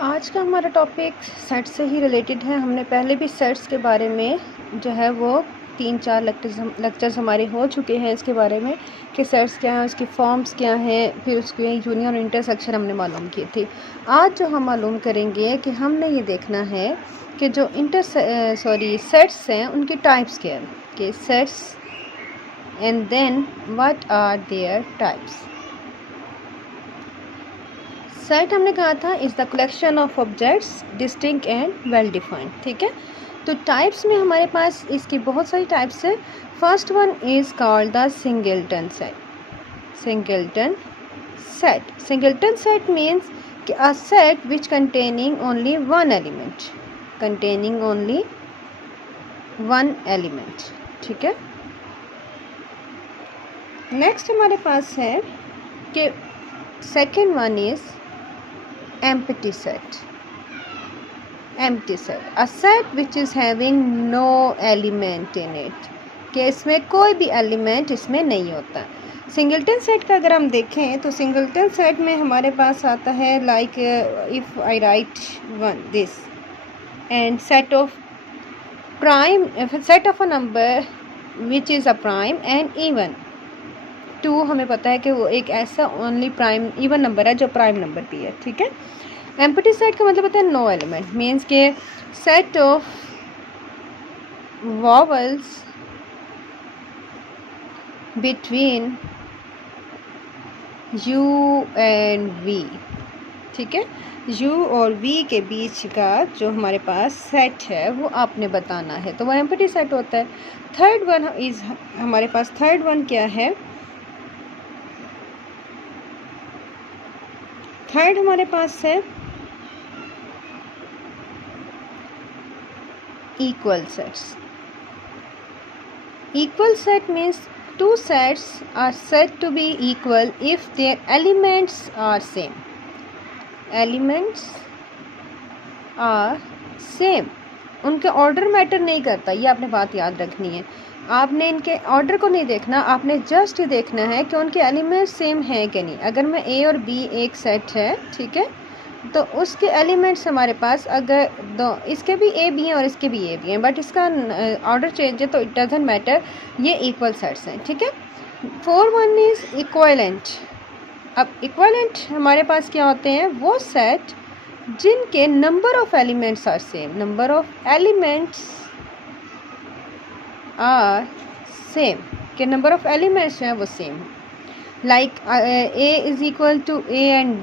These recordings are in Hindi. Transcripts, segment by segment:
आज का हमारा टॉपिक सेट से ही रिलेटेड है। हमने पहले भी सेट्स के बारे में जो है वो 3-4 लेक्चर्स हमारे हो चुके हैं इसके बारे में कि सेट्स क्या हैं, उसकी फॉर्म्स क्या हैं, फिर उसके यूनियन और इंटरसेक्शन हमने मालूम की थी। आज जो हम मालूम करेंगे कि हमने ये देखना है कि जो सेट्स हैं उनकी टाइप्स क्या हैं, कि sets and then what are their types. Set हमने कहा था is the collection of objects distinct and well defined. ठीक है, तो टाइप्स में हमारे पास इसकी बहुत सारी टाइप्स है। First one is called the singleton set. Singleton set means कि a set which containing only one element. ठीक है, नेक्स्ट हमारे पास है कि second one is empty set, a set which is having no element in it, कि इसमें कोई भी एलिमेंट इसमें नहीं होता। सिंगलटन सेट का अगर हम देखें तो सिंगलटन सेट में हमारे पास आता है like if I right one this and set of a number which is a prime and even. 2 हमें पता है कि वो एक ऐसा ओनली प्राइम इवन नंबर है जो प्राइम नंबर भी है। ठीक है, एम्प्टी सेट का मतलब होता है नो एलिमेंट, मीन्स के set of vowels between U and V. ठीक है, यू और वी के बीच का जो हमारे पास सेट है वो आपने बताना है, तो वो एम्प्टी सेट होता है। थर्ड वन क्या है? थर्ड हमारे पास है equal sets. Equal set means two sets are said to be equal if their elements are same. उनके ऑर्डर मैटर नहीं करता, ये आपने बात याद रखनी है। आपने इनके ऑर्डर को नहीं देखना, आपने जस्ट ये देखना है कि उनके एलिमेंट्स सेम हैं कि नहीं। अगर मैं ए और बी एक सेट है, ठीक है, तो उसके एलिमेंट्स हमारे पास अगर दो, इसके भी ए भी हैं और इसके भी ए भी हैं, बट इसका ऑर्डर चेंज है तो इट डजंट मैटर, ये इक्वल सेट्स हैं। ठीक है, 4 वन इज़ इक्विवेलेंट। अब इक्विवेलेंट हमारे पास क्या होते हैं? वो सेट जिनके number of elements are same, के नंबर ऑफ एलिमेंट्स हैं वो same. Like A is equal to A and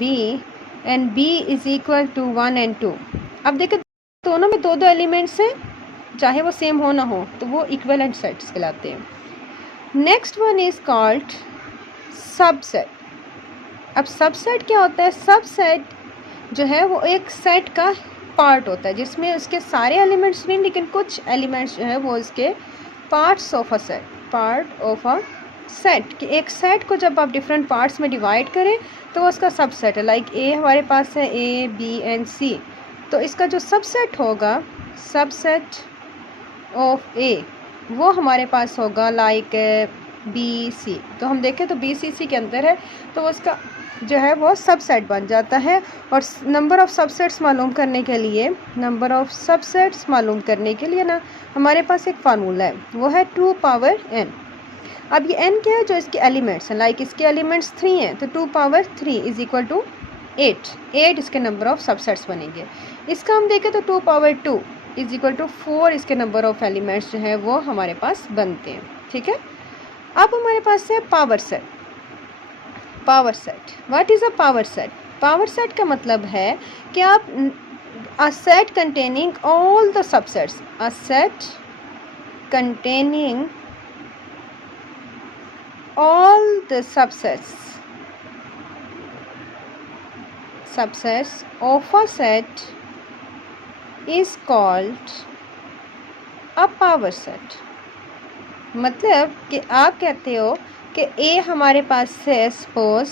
B is equal to 1 and 2। अब देखो दोनों में 2 एलिमेंट्स हैं, चाहे वो सेम हो ना हो, तो वो इक्विवेलेंट सेट्स कहलाते हैं। Next one is called subset. अब सबसेट क्या होता है? सबसेट जो है वो एक सेट का पार्ट होता है जिसमें उसके सारे एलिमेंट्स नहीं, लेकिन कुछ एलिमेंट्स जो है वो इसके पार्ट ऑफ अ सेट। कि एक सेट को जब आप डिफरेंट पार्ट्स में डिवाइड करें तो वो उसका सबसेट है। लाइक ए हमारे पास है ए बी एंड सी, तो इसका जो सबसेट होगा, सबसेट ऑफ ए, वो हमारे पास होगा लाइक बी सी। तो हम देखें तो बी सी के अंदर है, तो उसका जो है वो सबसेट बन जाता है। और नंबर ऑफ़ सबसेट्स मालूम करने के लिए ना हमारे पास एक फार्मूला है, वो है 2 पावर n। अब ये n क्या है? जो इसके एलिमेंट्स हैं, लाइक इसके एलिमेंट्स 3 हैं, तो 2 पावर 3 इज़ इक्वल टू 8 इसके नंबर ऑफ़ सबसेट्स बनेंगे। इसका हम देखें तो 2 पावर 2 इज़ इक्वल टू 4 इसके नंबर ऑफ़ एलिमेंट्स जो है वो हमारे पास बनते हैं। ठीक है, अब हमारे पास है power set. What is a power set? Power set का मतलब है कि आप a set containing all the subsets, subsets of a set is called a power set। मतलब कि आप कहते हो कि ए हमारे पास है सपोज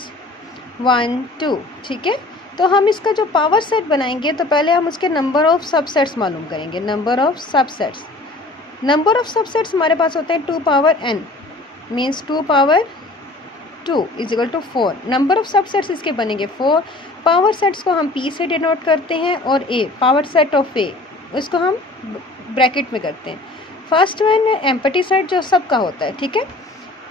1 2, ठीक है, तो हम इसका जो पावर सेट बनाएंगे तो पहले हम उसके नंबर ऑफ़ सबसेट्स मालूम करेंगे। नंबर ऑफ़ सबसेट्स हमारे पास होते हैं 2 power n, means 2 power 2 is equal to 4। Number of subsets इसके बनेंगे 4। पावर सेट्स को हम P से डिनोट करते हैं और A power set of A उसको हम ब्रैकेट में करते हैं। फर्स्ट वन एम्प्टी सेट जो सबका होता है, ठीक है।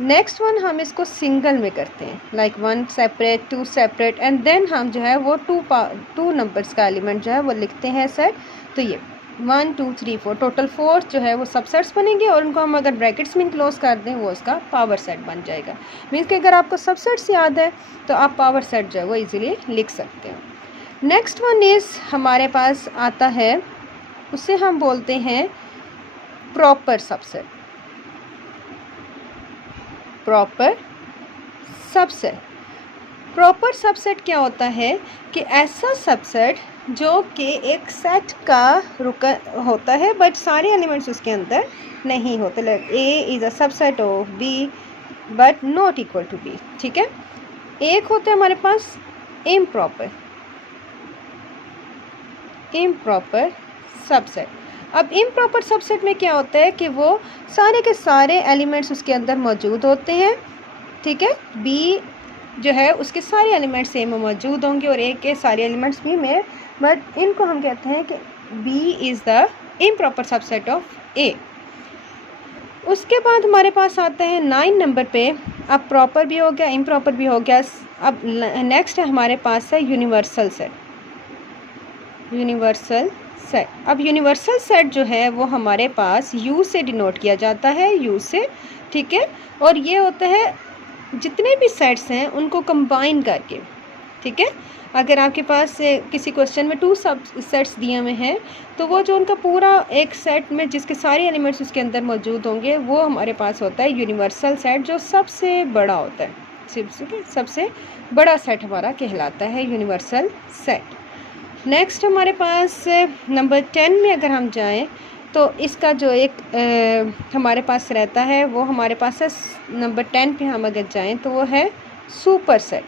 नेक्स्ट वन हम इसको सिंगल में करते हैं, like 1 separate 2 separate, and then हम जो है वो टू नंबर्स का एलिमेंट जो है वो लिखते हैं सेट। तो ये 1 2 3 4 टोटल 4 जो है वो सबसेट्स बनेंगे और उनको हम अगर ब्रैकेट्स में क्लोज कर दें वो उसका पावर सेट बन जाएगा। मीन्स कि अगर आपको सबसेट्स याद है तो आप पावर सेट जो है वो इजीली लिख सकते हो। नेक्स्ट वन इज़ हमारे पास आता है, उसे हम बोलते हैं proper subset. Proper subset, proper subset क्या होता है कि ऐसा सबसेट जो कि एक सेट का रुका होता है बट सारे एलिमेंट्स उसके अंदर नहीं होते। Like A is a subset of B but not equal to B, ठीक है। एक होता है हमारे पास इम्प्रॉपर सबसेट। अब इम्प्रॉपर सबसेट में क्या होता है कि वो सारे के सारे एलिमेंट्स उसके अंदर मौजूद होते हैं, ठीक है। B जो है उसके सारे एलिमेंट्स सेम में मौजूद होंगे और A के सारे एलिमेंट्स भी में, बट इनको हम कहते हैं कि B is the improper subset of A। उसके बाद हमारे पास आता है 9 नंबर पे। अब प्रॉपर भी हो गया, इम्प्रॉपर भी हो गया। अब नेक्स्ट हमारे पास है यूनिवर्सल सेट। यूनिवर्सल सेट, अब यूनिवर्सल सेट जो है वो हमारे पास U से डिनोट किया जाता है, U से, ठीक है। और ये होता है जितने भी सेट्स हैं उनको कंबाइन करके, ठीक है। अगर आपके पास किसी क्वेश्चन में 2 सब सेट्स दिए हुए हैं तो वो जो उनका पूरा एक सेट में जिसके सारे एलिमेंट्स उसके अंदर मौजूद होंगे वो हमारे पास होता है यूनिवर्सल सेट, जो सबसे बड़ा होता है। सबसे बड़ा सेट हमारा कहलाता है यूनिवर्सल सेट। नेक्स्ट हमारे पास नंबर 10 में अगर हम जाएं तो इसका जो एक हमारे पास रहता है वो हमारे पास है नंबर 10 पे हम अगर जाएं तो वो है सुपर सेट।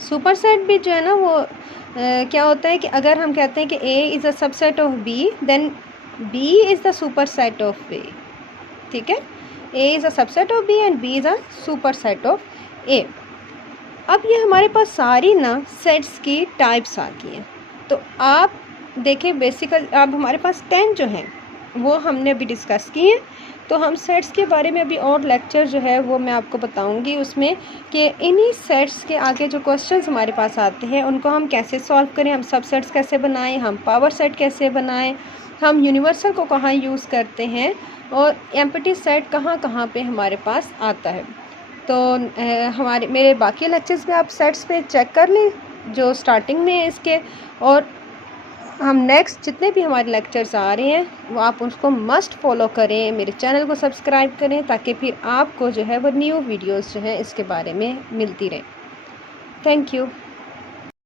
सुपर सेट भी जो है ना वो क्या होता है कि अगर हम कहते हैं कि A is a subset of B then B is the superset of A, ठीक है। A is a subset of B and B is a superset of A। अब ये हमारे पास सारी ना सेट्स की टाइप्स आ गई हैं। तो आप देखें बेसिकल अब हमारे पास 10 जो हैं वो हमने अभी डिस्कस किए हैं। तो हम सेट्स के बारे में अभी और लेक्चर जो है वो मैं आपको बताऊंगी उसमें कि इन्हीं सेट्स के आगे जो क्वेश्चंस हमारे पास आते हैं उनको हम कैसे सॉल्व करें, हम सब सेट्स कैसे बनाएं, हम पावर सेट कैसे बनाएं, हम यूनिवर्सल को कहाँ यूज़ करते हैं और एम्प्टी सेट कहाँ कहाँ पे हमारे पास आता है। तो मेरे बाकी लेक्चर्स में आप सेट्स पे चेक कर लें जो स्टार्टिंग में है इसके, और हम नेक्स्ट जितने भी हमारे लेक्चर्स आ रहे हैं वो आप उसको मस्ट फॉलो करें, मेरे चैनल को सब्सक्राइब करें ताकि फिर आपको जो है वो न्यू वीडियोस जो है इसके बारे में मिलती रहें। Thank you.